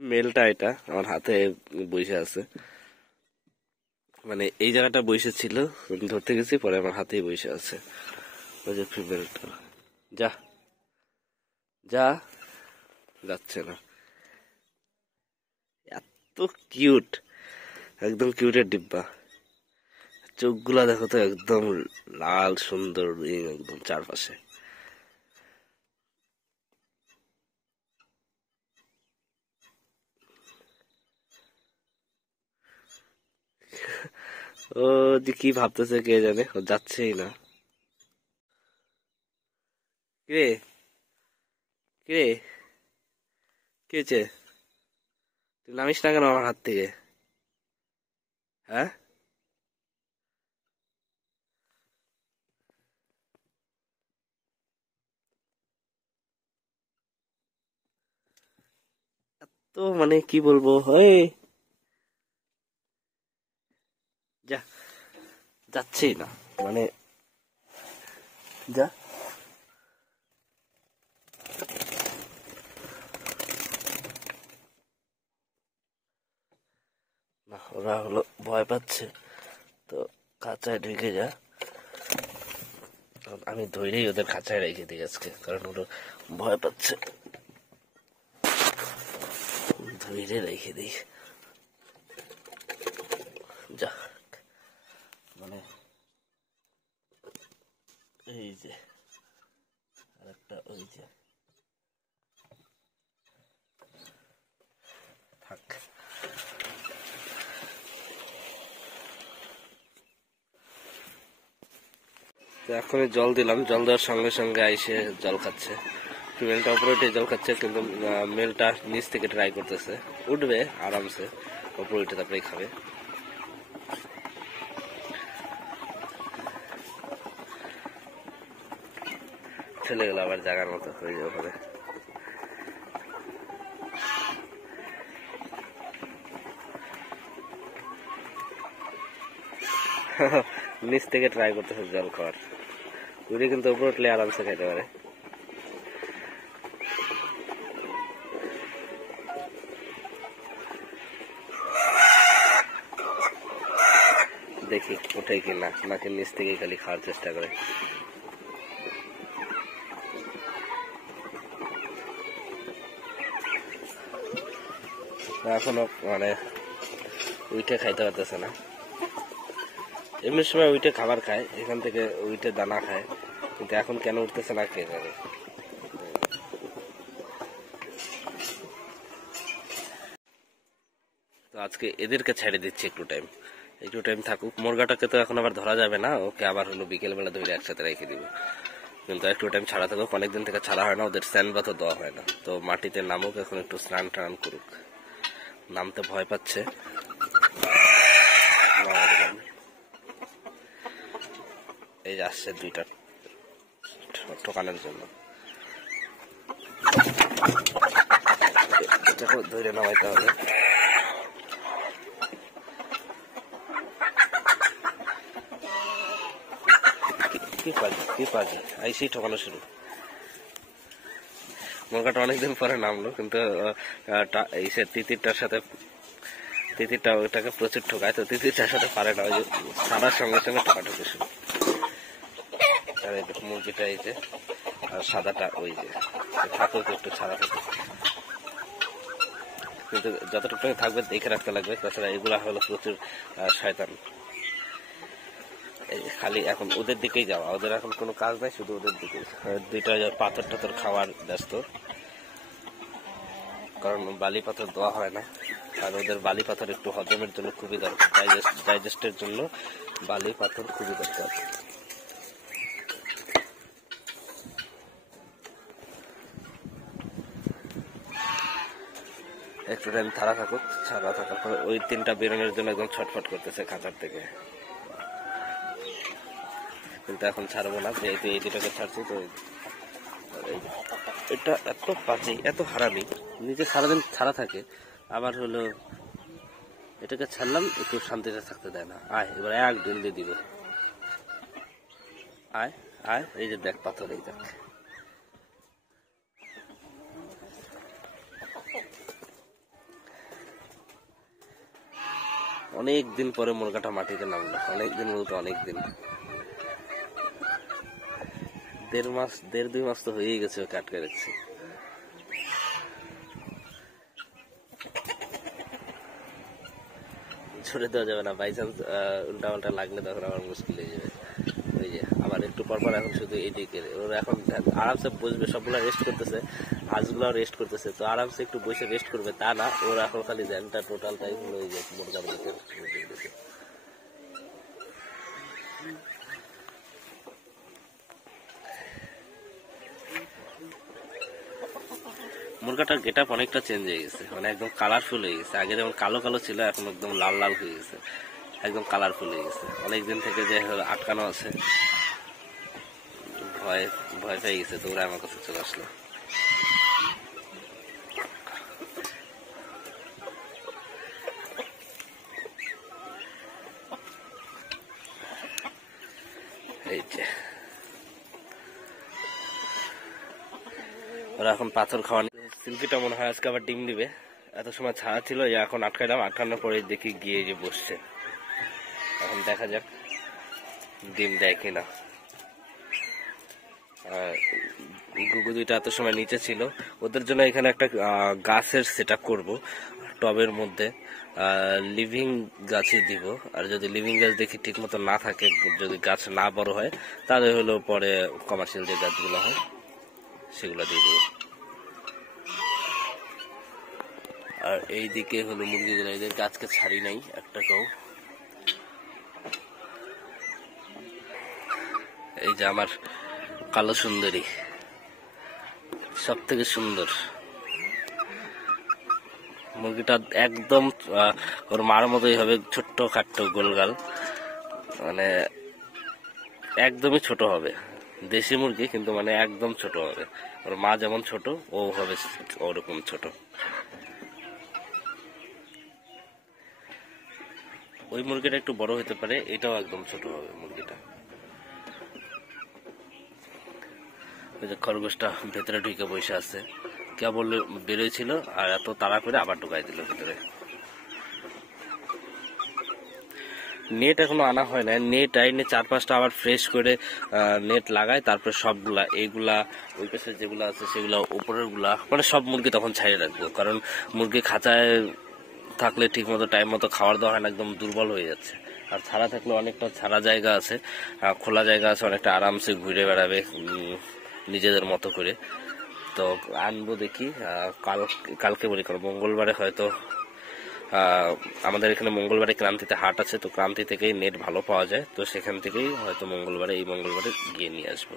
মেলটা এটা আমার হাতে বসে আছে, মানে এই জায়গাটা বসে ছিল, আমি ধরতে গেছি পরে আমার হাতেই বসে আছে। ওই যে ফিমেলটা, যা যা, যাচ্ছে না। এত কিউট, একদম কিউটের ডিব্বা। চোখগুলা দেখো তো, একদম লাল সুন্দর রিং একদম চারপাশে। ও যে কি ভাবতেছে কে জানে, ও যাচ্ছেই না। কিরে কিরে, কি হয়েছে? তুই নামিস না কেন আমার হাত থেকে? হ্যাঁ, তো মানে কি বলবো, হয় যা, যাচ্ছেই না, মানে যা। না, ওরা হলো ভয় পাচ্ছে, তো খাঁচায় ঢুকে যা। আমি ধৈরেই ওদের খাঁচায় রেখে দিই আজকে, কারণ ওরা ভয় পাচ্ছে, ধৈরে রেখে দিই। যা, মানে এই যে আরেকটা, ওই যে থাক। তো এখন জল দিলাম, জল দেওয়ার সঙ্গে সঙ্গে আইসে জল খাচ্ছে। ফিমেলটা উপরে উঠে জল খাচ্ছে, কিন্তু মেলটা নিচ থেকে ট্রাই করতেছে, উঠবে আরামসে, উপরে উঠে তারপরে খাবে। চলে গেল আবার জায়গার মতো হয়ে যাবে ওখানে। নিচ থেকে ট্রাই করতেছে জল খাওয়ার, উড়ে কিন্তু উপরে উঠলে আরামসে খাইতে পারে। দেখি উঠে কি না, নাকি নিচ থেকে খালি খাওয়ার চেষ্টা করে। এখনো মানে উইটে খাইতে পারতেছে না। এমনি সময় উইটে খাবার খায়, এখান থেকে উইটে দানা খায়, কিন্তু এখন কেন উঠতেছে না কে জানে। তো আজকে এদেরকে ছেড়ে দিচ্ছি একটু টাইম, একটু টাইম থাকুক। মুরগাটাকে তো এখন আবার ধরা যাবে না, ওকে আবার হলো বিকেল বেলা ধরে একসাথে রেখে দিব, কিন্তু একটু টাইম ছাড়া থাকুক। অনেকদিন থেকে ছাড়া হয় না, ওদের স্যান্ড বাতও দেওয়া হয় না, তো মাটিতে নামুক, এখন একটু স্নান টান করুক। নামতে ভয় পাচ্ছে, এই যে আসছে দুইটা ঠোকানোর জন্য, ধরে নামাইতে হবে। কি পাজি আইসি ঠকানো শুরু। মুরগাটা অনেকদিন পরে নামলো, কিন্তু এই তিতিরটার সাথে, তিতিরটা ওইটাকে প্রচুর ঠকায়, তো তিতিরটার সাথে পারে না, ওই যে ছাড়ার সঙ্গে সঙ্গে ঠকাঠকি শুরু। আর এই মুরগিটা এই যে, আর সাদাটা ওই যে থাকুক একটু ছাড়া থাকুক, কিন্তু যতটুকু থাকবে দেখে রাখতে লাগবে, তাছাড়া এগুলা হলো প্রচুর শয়তান। খালি এখন ওদের দিকেই যাওয়া, ওদের এখন কোনো কাজ নাই, শুধু ওদের দিকেই। দুইটা পাথর টাথর খাওয়ার ব্যস্ত, কারণ বালি পাথর দেওয়া হয় না, আর ওদের বালি পাথর একটু হজমের জন্য খুবই দরকার, ডাইজেস্টের জন্য বালি পাথর খুবই দরকার। একটু টাইম ছাড়া থাকার পরে ওই তিনটা বেরোনোর জন্য একদম ছটফট করতেছে খাঁচার থেকে, কিন্তু এখন ছাড়বো না, যেহেতু এই দুটাকে ছাড়ছি। তো এটা এত বাজে, এত হারামি, নিজে সারাদিন ছাড়া থাকে, আবার হলো এটাকে ছাড়লাম একটু শান্তিতে থাকতে দেয় না। আয় এবার এক ডন্ডি দিব, আয় আয়, এই যে দেখ পাথর, এই দেখ। অনেক দিন পরে মুরগাটা মাটিতে নামলো, অনেক দিন বলতে অনেক দিন, 1.5 মাস তো হয়েই গেছে ওকে আটকে রাখছি। ছড়ে দেওয়া যাবে না, বাই চান্স উল্টা পাল্টা লাগলে তখন আমার মুশকিল হয়ে যাবে। ওই যে আবার একটু পরপর এখন শুধু এইদিকে ওরা এখন আরামসে বসবে, সবগুলা রেস্ট করতেছে, হাঁসগুলাও রেস্ট করতেছে, তো আরামসে একটু বসে রেস্ট করবে, তা না ওরা এখন খালি ধ্যানটা টোটালটাই হলো ওই যে মুরগার দিকে। মুরগাটার গেট আপ অনেকটা চেঞ্জ হয়ে গেছে, মানে একদম কালারফুল হয়ে গেছে। আগে যেমন কালো কালো ছিল, এখন একদম লাল লাল হয়ে গেছে, একদম কালারফুল হয়ে গেছে। অনেকদিন থেকে যে আটকানো আছে, ভয় ভয় পেয়ে গেছে, তো ওরা আমার কাছে চলে আসলো। এই যে ওরা এখন পাথর খাওয়া, সিল্কিটা মনে হয় আজকে আবার ডিম দিবে। এত সময় ছাড়া ছিল, এখন আটকাইলাম, আটকানোর পরে দেখি গিয়ে যে বসছে। এখন দেখা যাক ডিম দেয় কিনা। গুগু দুইটা এত সময় নিচে ছিল, ওদের জন্য এখানে একটা গাছের সেট আপ করবো টবের মধ্যে, লিভিং গাছই দিব। আর যদি লিভিং গাছ দেখি ঠিক মতো না থাকে, যদি গাছ না বড় হয়, তাহলে হলো পরে কমার্শিয়াল যে গাছগুলো হয় সেগুলো দিয়ে দেবো। আর এইদিকে হলো মুরগিগুলো, এদের গাছকে ছাড়ি নাই একটাকেও। এই যে আমার কালো সুন্দরী, সব থেকে সুন্দর মুরগিটা, একদম ওর মার মতোই হবে, ছোট্ট খাট্ট গোলগাল, মানে একদমই ছোট হবে। দেশি মুরগি কিন্তু মানে একদম ছোট হবে, ওর মা যেমন ছোট ও হবে ওরকম ছোট। ওই মুরগিটা একটু বড় হতে পারে, এটাও একদম ছোট হবে মুরগিটা। ওই যে খরগোশটা ভেতরে ঢুকে বসে আছে, কেবল বেরোয়ছিল আর এত তাড়া করে আবার ঢুকাই দিল ভেতরে। নেট এখনো আনা হয় না, নেট আইনে 4-5টা আবার ফ্রেশ করে নেট লাগায়, তারপরে সবগুলা এইগুলা ওই পাশে যেগুলো আছে সেগুলা উপরের গুলা, মানে সব মুরগি তখন ছাড়িয়ে রাখবো। কারণ মুরগি খাঁচায় থাকলে ঠিক মতো টাইম মতো খাবার দাওয়া হয় না, একদম দুর্বল হয়ে যাচ্ছে। আর ছাড়া থাকলে অনেকটা ছাড়া জায়গা আছে, খোলা জায়গা আছে, অনেকটা আরামসে ঘুরে বেড়াবে নিজেদের মতো করে। তো আনবো দেখি, কালকে বলি, কারণ মঙ্গলবারে হয়তো আমাদের এখানে মঙ্গলবারে ক্রান্তিতে হাট আছে, তো ক্রান্তি থেকেই নেট ভালো পাওয়া যায়, তো সেখান থেকেই হয়তো এই মঙ্গলবারে গিয়ে নিয়ে আসবো।